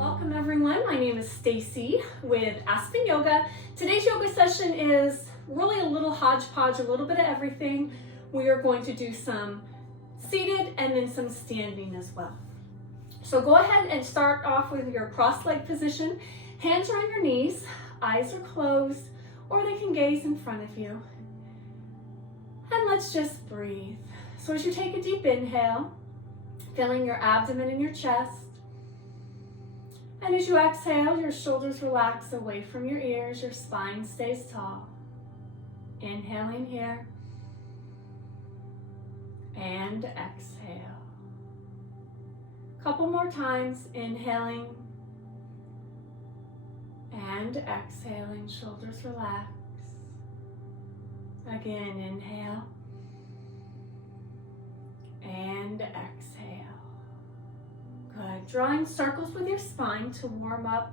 Welcome everyone, my name is Stacie with Aspen Yoga. Today's yoga session is really a little hodgepodge, a little bit of everything. We are going to do some seated and then some standing as well. So go ahead and start off with your cross-leg position. Hands are on your knees, eyes are closed, or they can gaze in front of you. And let's just breathe. So as you take a deep inhale, filling your abdomen and your chest, and as you exhale, your shoulders relax away from your ears, your spine stays tall. Inhaling here, and exhale. Couple more times, inhaling, and exhaling, shoulders relax. Again, inhale, and exhale. Good. Drawing circles with your spine to warm up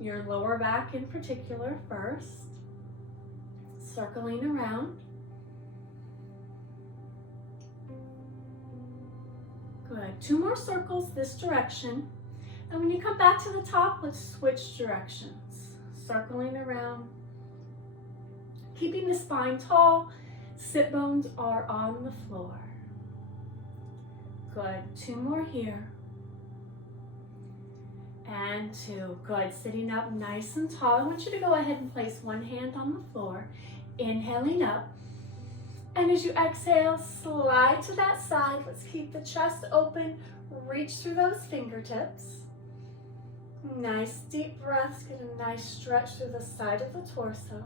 your lower back in particular first. Circling around. Good. 2 more circles this direction. And when you come back to the top, let's switch directions. Circling around. Keeping the spine tall. Sit bones are on the floor. Good. 2 more here. And 2. Good. Sitting up nice and tall. I want you to go ahead and place one hand on the floor. Inhaling up. And as you exhale, slide to that side. Let's keep the chest open. Reach through those fingertips. Nice deep breaths. Get a nice stretch through the side of the torso.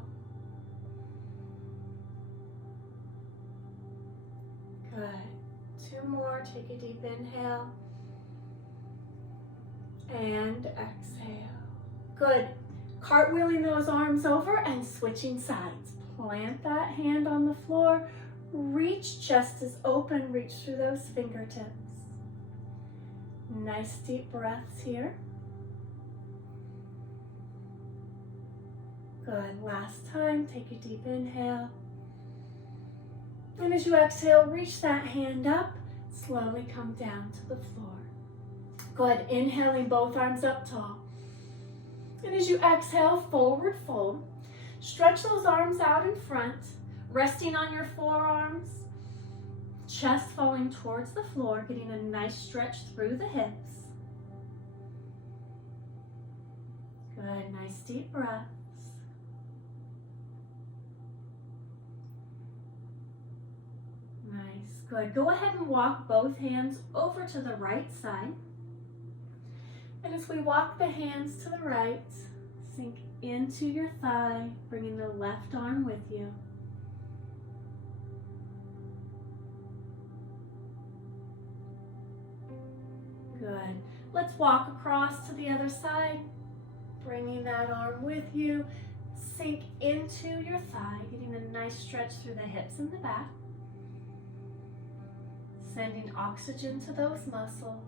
Good. 2 more. Take a deep inhale. And exhale. Good. Cartwheeling those arms over and switching sides. Plant that hand on the floor. Reach, chest is open. Reach through those fingertips. Nice deep breaths here. Good. Last time, take a deep inhale. And as you exhale, reach that hand up. Slowly come down to the floor. Good. Inhaling, both arms up tall. And as you exhale, forward fold. Stretch those arms out in front, resting on your forearms. Chest falling towards the floor, getting a nice stretch through the hips. Good. Nice deep breaths. Nice. Good. Go ahead and walk both hands over to the right side. And as we walk the hands to the right, sink into your thigh, bringing the left arm with you. Good. Let's walk across to the other side, bringing that arm with you. Sink into your thigh, getting a nice stretch through the hips and the back. Sending oxygen to those muscles.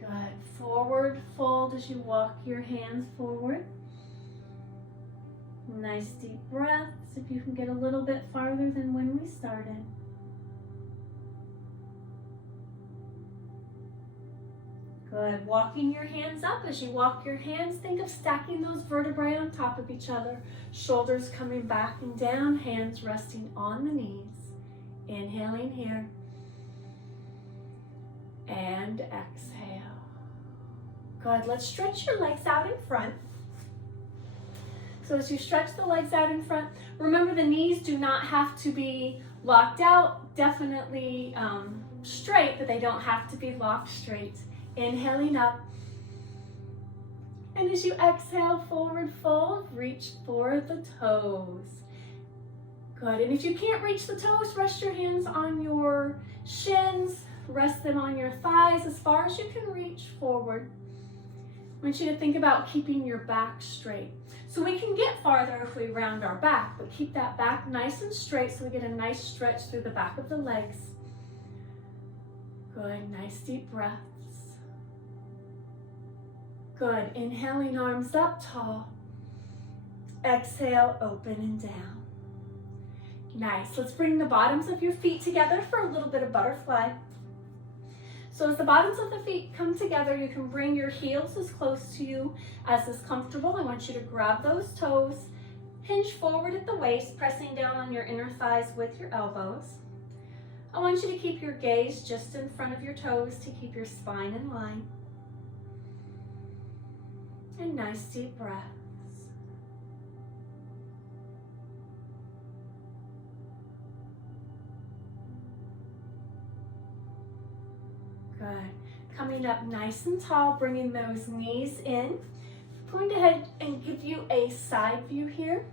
Good. Forward fold as you walk your hands forward. Nice deep breaths. If you can get a little bit farther than when we started. Good. Walking your hands up. As you walk your hands, think of stacking those vertebrae on top of each other. Shoulders coming back and down, hands resting on the knees. Inhaling here. And exhale. Good. Let's stretch your legs out in front. So as you stretch the legs out in front, remember the knees do not have to be locked out. Definitely straight, but they don't have to be locked straight. Inhaling up. And as you exhale, forward fold, reach for the toes. Good. And if you can't reach the toes, rest your hands on your shins. Rest them on your thighs as far as you can reach forward. I want you to think about keeping your back straight. So we can get farther if we round our back, but keep that back nice and straight so we get a nice stretch through the back of the legs. Good. Nice deep breaths. Good. Inhaling, arms up tall. Exhale, open and down. Nice. Let's bring the bottoms of your feet together for a little bit of butterfly. So as the bottoms of the feet come together, you can bring your heels as close to you as is comfortable. I want you to grab those toes, hinge forward at the waist, pressing down on your inner thighs with your elbows. I want you to keep your gaze just in front of your toes to keep your spine in line. And nice deep breaths. Good. Coming up nice and tall, bringing those knees in. I'm going to go ahead and give you a side view here.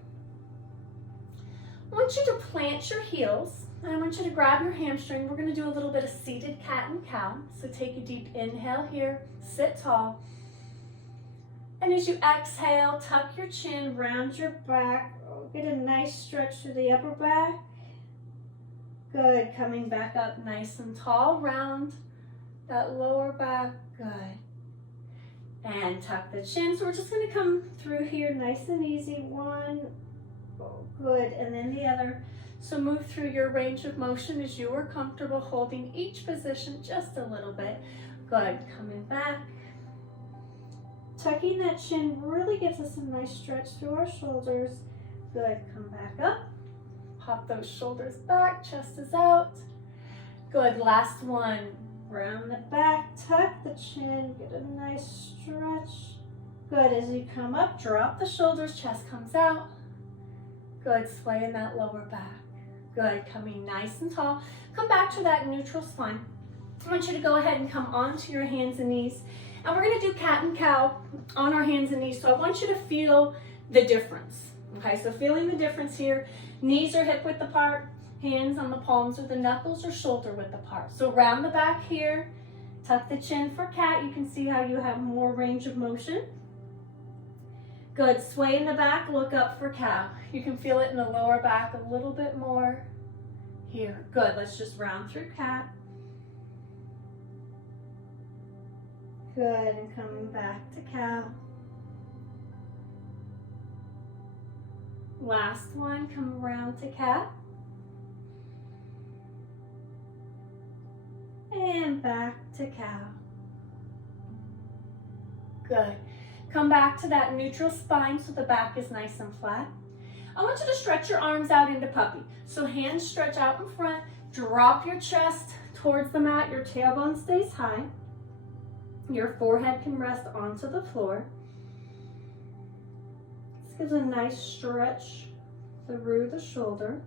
I want you to plant your heels, and I want you to grab your hamstring. We're going to do a little bit of seated cat and cow. So take a deep inhale here, sit tall. And as you exhale, tuck your chin, round your back. Get a nice stretch through the upper back. Good. Coming back up nice and tall, round that lower back. Good. And tuck the chin. So we're just going to come through here nice and easy. One. Good. And then the other. So move through your range of motion as you are comfortable, holding each position just a little bit. Good. Coming back. Tucking that chin really gives us a nice stretch through our shoulders. Good. Come back up. Pop those shoulders back. Chest is out. Good. Last one. Round the back. Tuck the chin. Get a nice stretch. Good. As you come up, drop the shoulders. Chest comes out. Good. Sway in that lower back. Good. Coming nice and tall. Come back to that neutral spine. I want you to go ahead and come onto your hands and knees. And we're going to do cat and cow on our hands and knees. So I want you to feel the difference. Okay, so feeling the difference here. Knees are hip width apart. Hands on the palms or the knuckles or shoulder width apart. So round the back here. Tuck the chin for cat. You can see how you have more range of motion. Good. Sway in the back. Look up for cow. You can feel it in the lower back a little bit more here. Good. Let's just round through cat. Good, and coming back to cow. Last one, come around to cat. And back to cow. Good. Come back to that neutral spine so the back is nice and flat. I want you to stretch your arms out into puppy. So hands stretch out in front, drop your chest towards the mat, your tailbone stays high. Your forehead can rest onto the floor. This gives a nice stretch through the shoulders.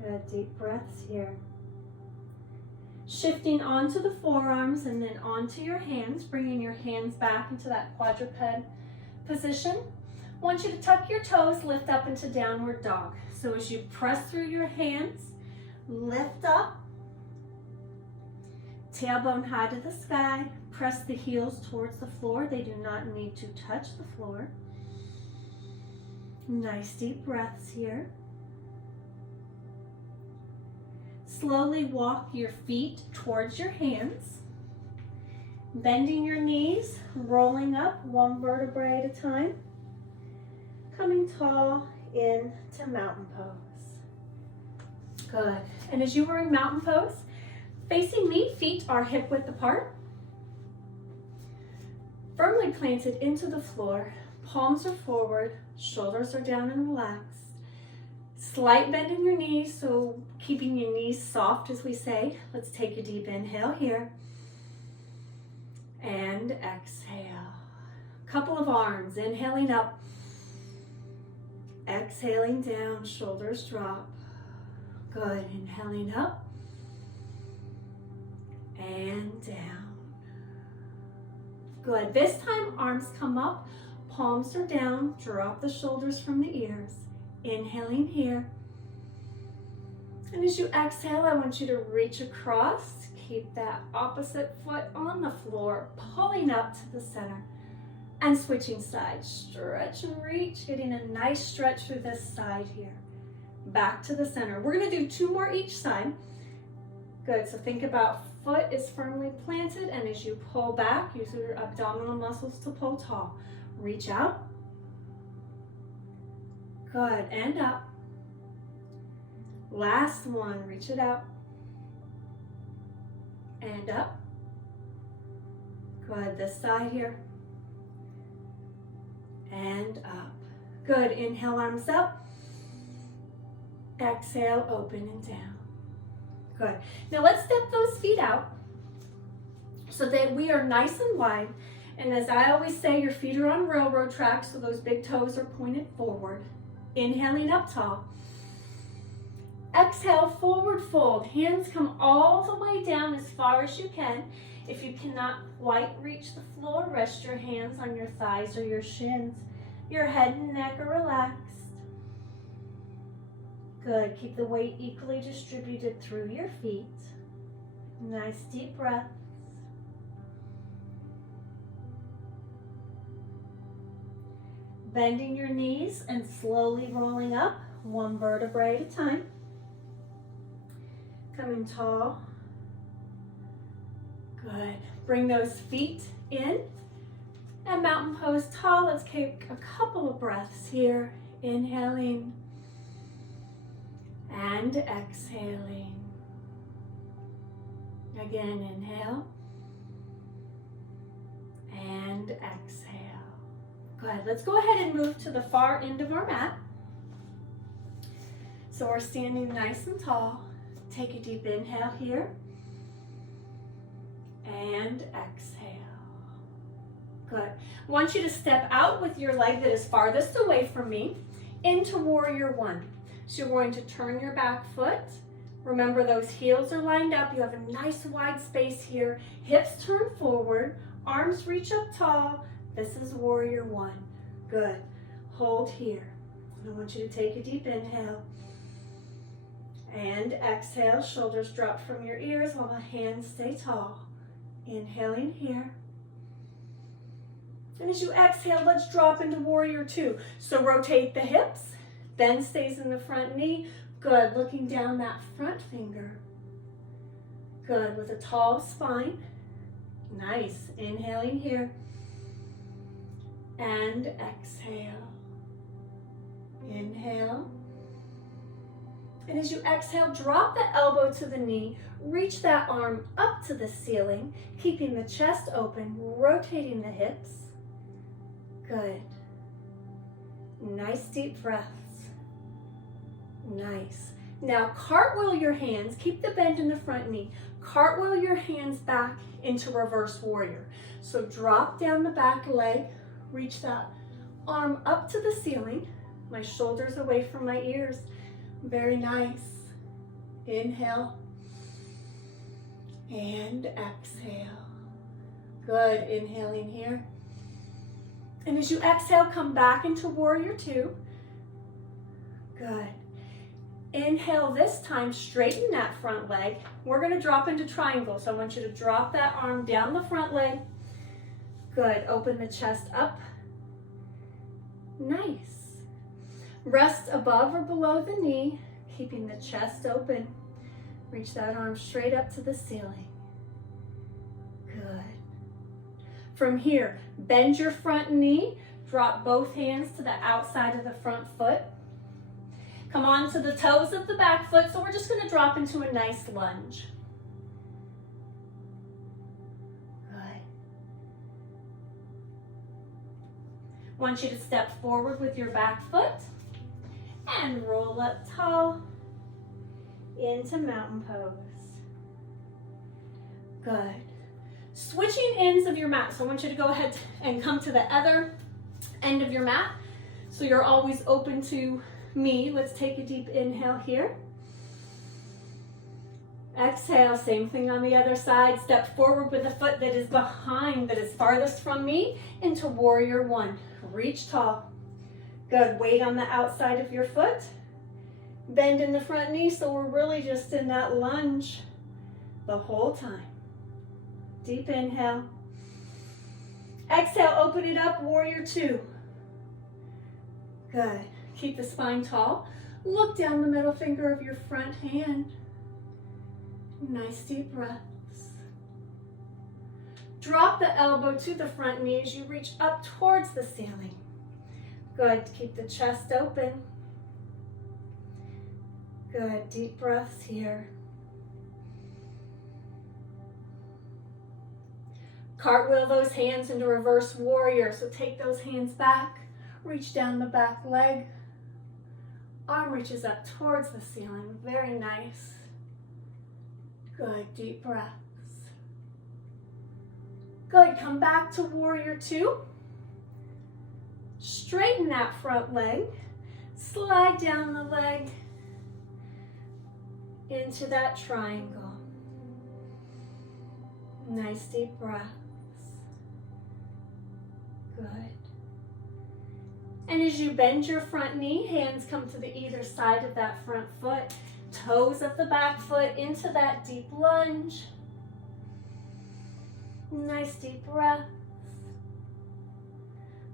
Good, deep breaths here. Shifting onto the forearms and then onto your hands, bringing your hands back into that quadruped position. I want you to tuck your toes, lift up into downward dog. So as you press through your hands, lift up. Tailbone high to the sky. Press the heels towards the floor. They do not need to touch the floor. Nice deep breaths here. Slowly walk your feet towards your hands. Bending your knees, rolling up one vertebrae at a time. Coming tall into mountain pose. Good. And as you were in mountain pose, facing me, feet are hip width apart. Firmly planted into the floor, palms are forward, shoulders are down and relaxed. Slight bend in your knees, so keeping your knees soft as we say. Let's take a deep inhale here. And exhale. Couple of arms, inhaling up. Exhaling down, shoulders drop. Good, inhaling up. And down. Good. This time, arms come up, palms are down, drop the shoulders from the ears. Inhaling here. And as you exhale, I want you to reach across. Keep that opposite foot on the floor, pulling up to the center. And switching sides. Stretch and reach, getting a nice stretch through this side here. Back to the center. We're going to do 2 more each side. Good. So think about foot is firmly planted, and as you pull back, use your abdominal muscles to pull tall. Reach out. Good, and up. Last one, reach it out. And up. Good, this side here. And up. Good, inhale, arms up. Exhale, open and down. Good. Now let's step those feet out so that we are nice and wide. And as I always say, your feet are on railroad tracks, so those big toes are pointed forward. Inhaling up tall. Exhale, forward fold. Hands come all the way down as far as you can. If you cannot quite reach the floor, rest your hands on your thighs or your shins. Your head and neck are relaxed. Good. Keep the weight equally distributed through your feet. Nice deep breaths. Bending your knees and slowly rolling up, one vertebrae at a time. Coming tall. Good. Bring those feet in. And mountain pose tall. Let's take a couple of breaths here. Inhaling and exhaling. Again, inhale and exhale. Good. Let's go ahead and move to the far end of our mat. So we're standing nice and tall. Take a deep inhale here and exhale. Good. I want you to step out with your leg that is farthest away from me into warrior one. So you're going to turn your back foot. Remember, those heels are lined up. You have a nice wide space here. Hips turn forward, arms reach up tall. This is warrior one. Good. Hold here. I want you to take a deep inhale and exhale. Shoulders drop from your ears while the hands stay tall. Inhaling here. And as you exhale, let's drop into warrior two. So rotate the hips. Bend stays in the front knee. Good. Looking down that front finger. Good. With a tall spine. Nice. Inhaling here. And exhale. Inhale. And as you exhale, drop the elbow to the knee. Reach that arm up to the ceiling, keeping the chest open, rotating the hips. Good. Nice deep breaths. Nice. Now cartwheel your hands. Keep the bend in the front knee. Cartwheel your hands back into reverse warrior. So drop down the back leg. Reach that arm up to the ceiling. My shoulders away from my ears. Very nice. Inhale. And exhale. Good. Inhaling here. And as you exhale, come back into warrior two. Good. Inhale this time, straighten that front leg. We're going to drop into triangle. So I want you to drop that arm down the front leg. Good. Open the chest up. Nice. Rest above or below the knee, keeping the chest open. Reach that arm straight up to the ceiling. Good. From here, bend your front knee. Drop both hands to the outside of the front foot. Come on to the toes of the back foot. So we're just going to drop into a nice lunge. Good. Want you to step forward with your back foot and roll up tall into mountain pose. Good. Switching ends of your mat. So I want you to go ahead and come to the other end of your mat. So you're always open to me. Let's take a deep inhale here. Exhale, same thing on the other side. Step forward with the foot that is behind, that is farthest from me, into warrior one. Reach tall. Good. Weight on the outside of your foot. Bend in the front knee, so we're really just in that lunge the whole time. Deep inhale. Exhale, open it up, warrior two. Good. Keep the spine tall. Look down the middle finger of your front hand. Nice deep breaths. Drop the elbow to the front knee as you reach up towards the ceiling. Good. Keep the chest open. Good, deep breaths here. Cartwheel those hands into reverse warrior. So take those hands back, reach down the back leg. Arm reaches up towards the ceiling. Very nice. Good, deep breaths. Good, come back to warrior two. Straighten that front leg. Slide down the leg into that triangle. Nice deep breaths. Good. And as you bend your front knee, hands come to the either side of that front foot, toes of the back foot into that deep lunge. Nice deep breath.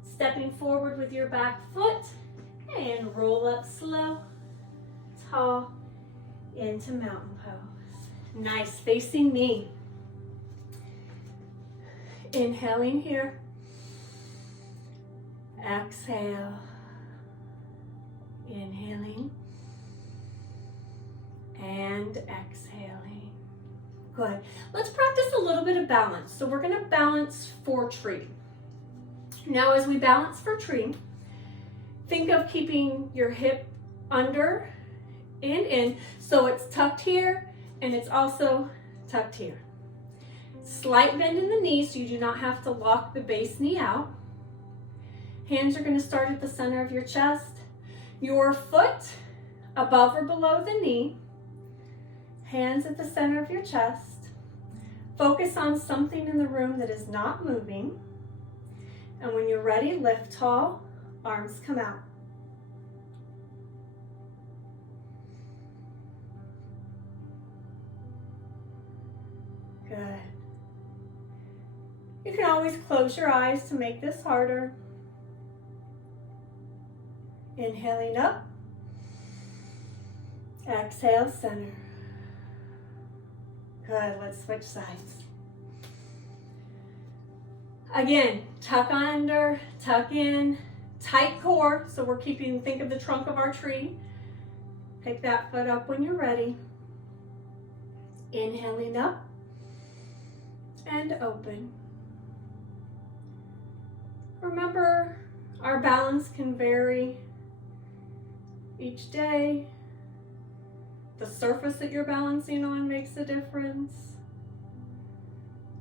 Stepping forward with your back foot and roll up slow, tall, into mountain pose. Nice, facing knee. Inhaling here. Exhale. Inhaling. And exhaling. Good. Let's practice a little bit of balance. So we're going to balance for tree. Now as we balance for tree, think of keeping your hip under and in. So it's tucked here and it's also tucked here. Slight bend in the knees so you do not have to lock the base knee out. Hands are going to start at the center of your chest. Your foot above or below the knee. Hands at the center of your chest. Focus on something in the room that is not moving. And when you're ready, lift tall, arms come out. Good. You can always close your eyes to make this harder. Inhaling up. Exhale, center. Good, let's switch sides. Again, tuck under, tuck in, tight core. So we're keeping, think of the trunk of our tree. Pick that foot up when you're ready. Inhaling up and open. Remember, our balance can vary each day. The surface that you're balancing on makes a difference.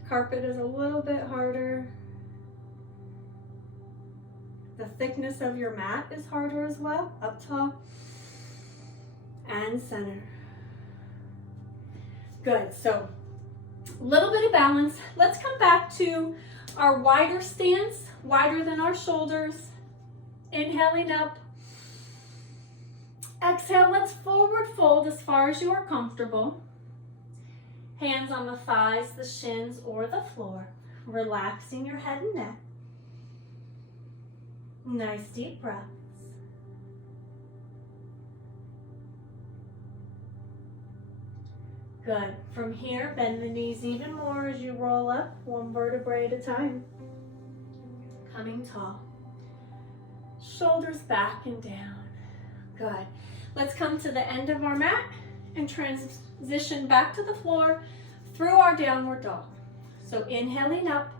Carpet is a little bit harder. The thickness of your mat is harder as well. Up tall and center. Good, so a little bit of balance. Let's come back to our wider stance, wider than our shoulders. Inhaling up. Exhale, let's forward fold as far as you are comfortable. Hands on the thighs, the shins, or the floor. Relaxing your head and neck. Nice deep breaths. Good. From here, bend the knees even more as you roll up, one vertebrae at a time. Coming tall. Shoulders back and down. Good. Let's come to the end of our mat and transition back to the floor through our downward dog. So inhaling up.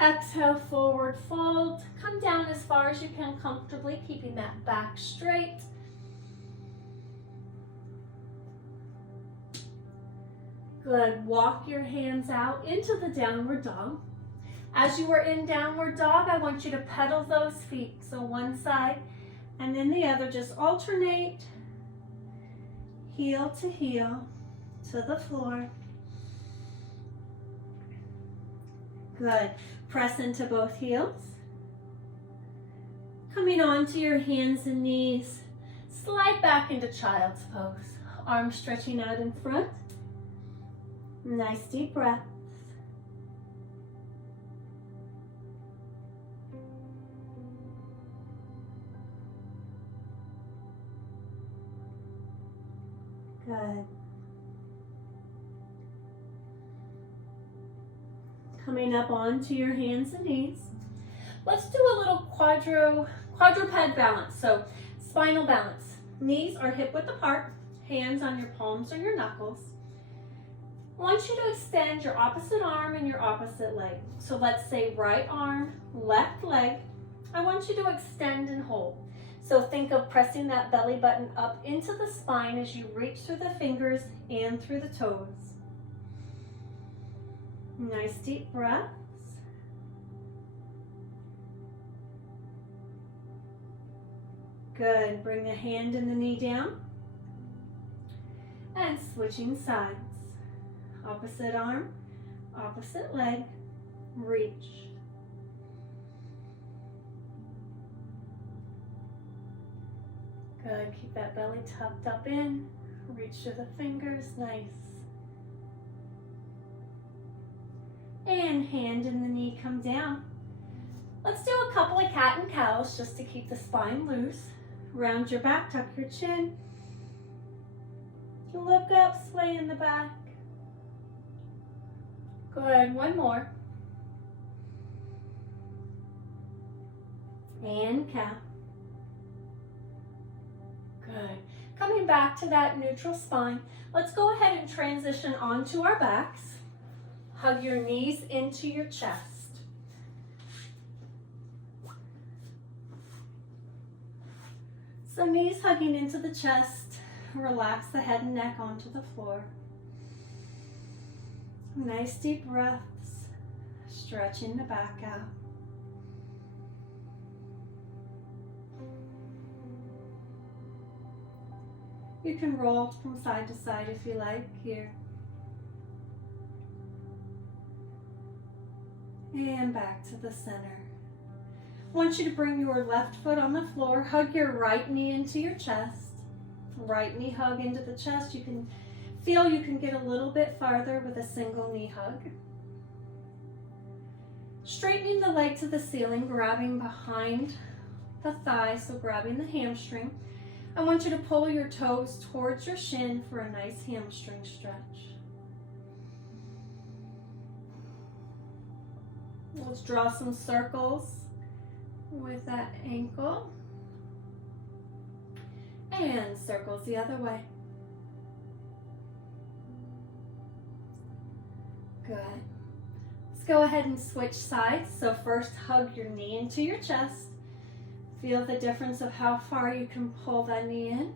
Exhale, forward fold. Come down as far as you can comfortably, keeping that back straight. Good. Walk your hands out into the downward dog. As you are in downward dog, I want you to pedal those feet. So one side and then the other. Just alternate. Heel to the floor. Good. Press into both heels. Coming onto your hands and knees. Slide back into child's pose. Arms stretching out in front. Nice deep breath. Good. Coming up onto your hands and knees. Let's do a little quadruped balance. So spinal balance. Knees are hip width apart, hands on your palms or your knuckles. I want you to extend your opposite arm and your opposite leg. So let's say right arm, left leg. I want you to extend and hold. So think of pressing that belly button up into the spine as you reach through the fingers and through the toes. Nice deep breaths. Good. Bring the hand and the knee down. And switching sides. Opposite arm, opposite leg, reach. Good. Keep that belly tucked up in. Reach through the fingers. Nice. And hand and the knee come down. Let's do a couple of cat and cows just to keep the spine loose. Round your back, tuck your chin. Look up, sway in the back. Good, one more. And cow. Good. Coming back to that neutral spine, let's go ahead and transition onto our backs. Hug your knees into your chest. So knees hugging into the chest, relax the head and neck onto the floor. Nice deep breaths, stretching the back out. You can roll from side to side if you like here. And back to the center. I want you to bring your left foot on the floor, hug your right knee into your chest. Right knee hug into the chest. You can feel you can get a little bit farther with a single knee hug. Straightening the leg to the ceiling, grabbing behind the thigh, so grabbing the hamstring. I want you to pull your toes towards your shin for a nice hamstring stretch. Let's draw some circles with that ankle. And circles the other way. Good. Let's go ahead and switch sides. So first hug your knee into your chest. Feel the difference of how far you can pull that knee in.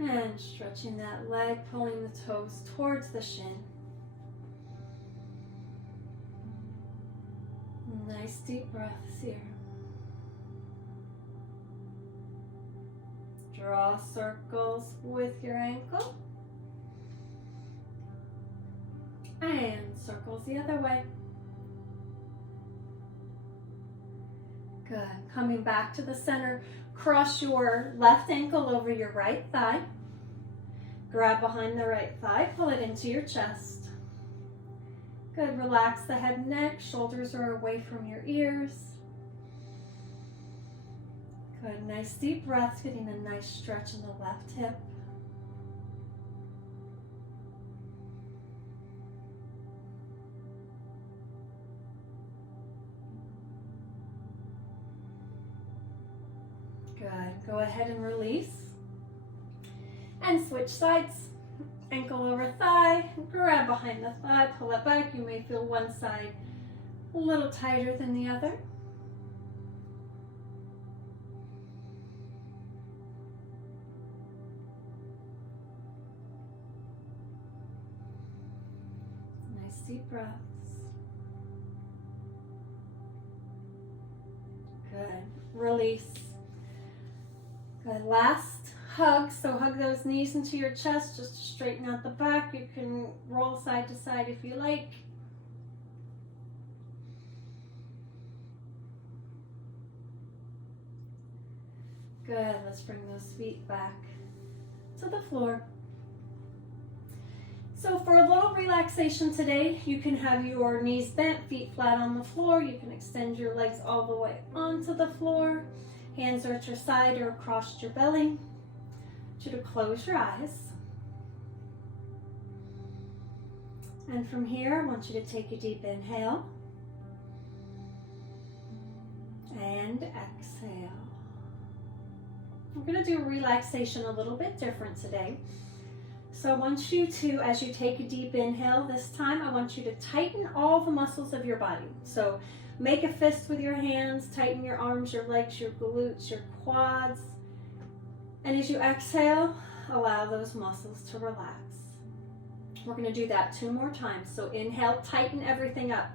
And stretching that leg, pulling the toes towards the shin. Nice deep breaths here. Draw circles with your ankle. And circles the other way. Good. Coming back to the center, cross your left ankle over your right thigh. Grab behind the right thigh, pull it into your chest. Good. Relax the head and neck, shoulders are away from your ears. Good. Nice deep breath, getting a nice stretch in the left hip. Good. Go ahead and release. And switch sides. Ankle over thigh, grab behind the thigh, pull it back. You may feel one side a little tighter than the other. Nice deep breaths. Good. Release. Good. Last hug. So hug those knees into your chest just to straighten out the back. You can roll side to side if you like. Good. Let's bring those feet back to the floor. So for a little relaxation today, you can have your knees bent, feet flat on the floor. You can extend your legs all the way onto the floor. Hands are at your side or across your belly. I want you to close your eyes. And from here, I want you to take a deep inhale. And exhale. We're going to do relaxation a little bit different today. So I want you to, as you take a deep inhale this time, I want you to tighten all the muscles of your body. So make a fist with your hands, tighten your arms, your legs, your glutes, your quads. And as you exhale, allow those muscles to relax. We're going to do that 2 more times. So inhale, tighten everything up.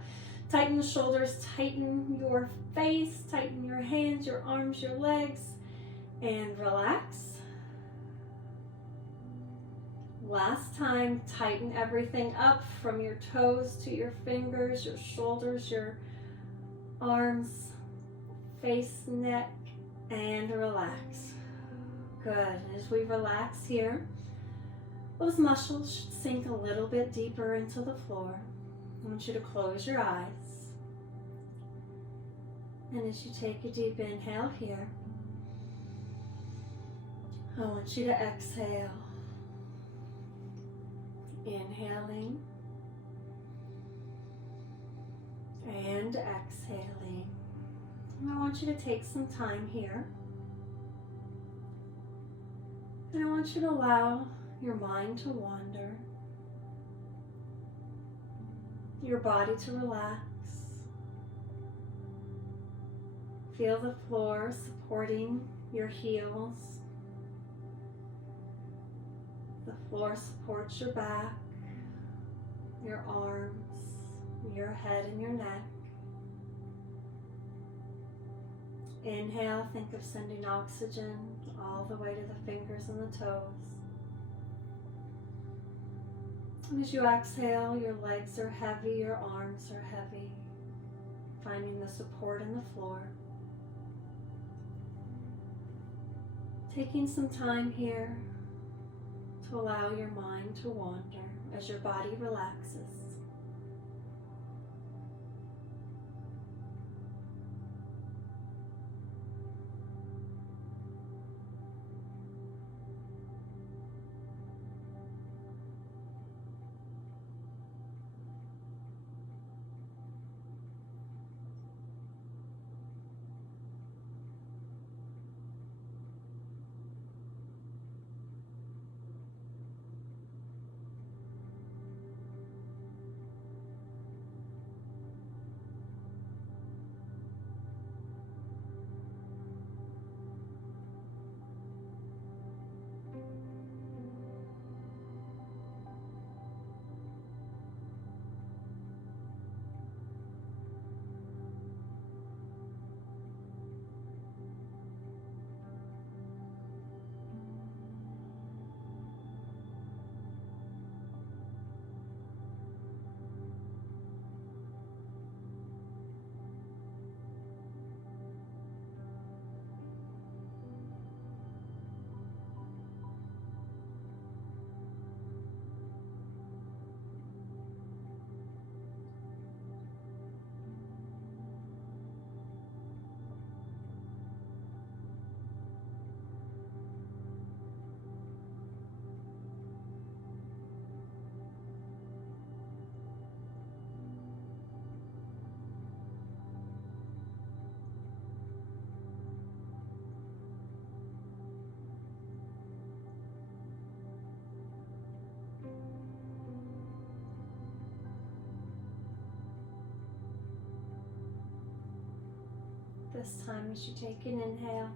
Tighten the shoulders, tighten your face, tighten your hands, your arms, your legs, and relax. Last time, tighten everything up from your toes to your fingers, your shoulders, your arms, face, neck, and relax. Good. As we relax here, those muscles should sink a little bit deeper into the floor. I want you to close your eyes. And as you take a deep inhale here, I want you to exhale. Inhaling and exhaling. And I want you to take some time here. And I want you to allow your mind to wander, your body to relax. Feel the floor supporting your heels. The floor supports your back, your arms, your head, and your neck. Inhale, think of sending oxygen all the way to the fingers and the toes. And as you exhale, your legs are heavy, your arms are heavy, finding the support in the floor. Taking some time here to allow your mind to wander as your body relaxes. This time as you take an inhale,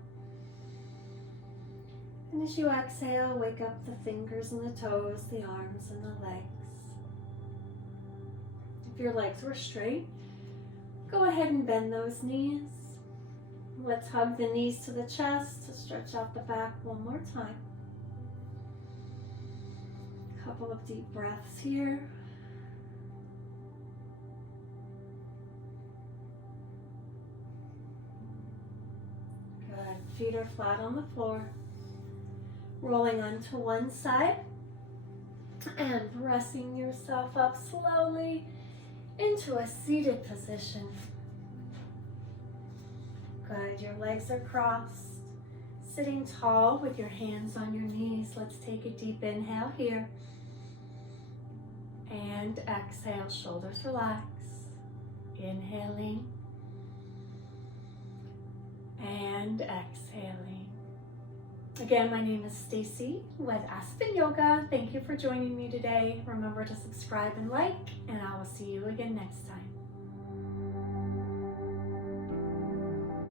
and as you exhale, wake up the fingers and the toes, the arms and the legs. If your legs were straight, go ahead and bend those knees. Let's hug the knees to the chest to stretch out the back one more time. A couple of deep breaths here. Feet are flat on the floor, rolling onto one side and pressing yourself up slowly into a seated position. Good, your legs are crossed, sitting tall with your hands on your knees. Let's take a deep inhale here and exhale, shoulders relax. Inhaling and exhaling. Again, my name is Stacie with Aspen Yoga. Thank you for joining me today. Remember to subscribe and like, and I will see you again next time.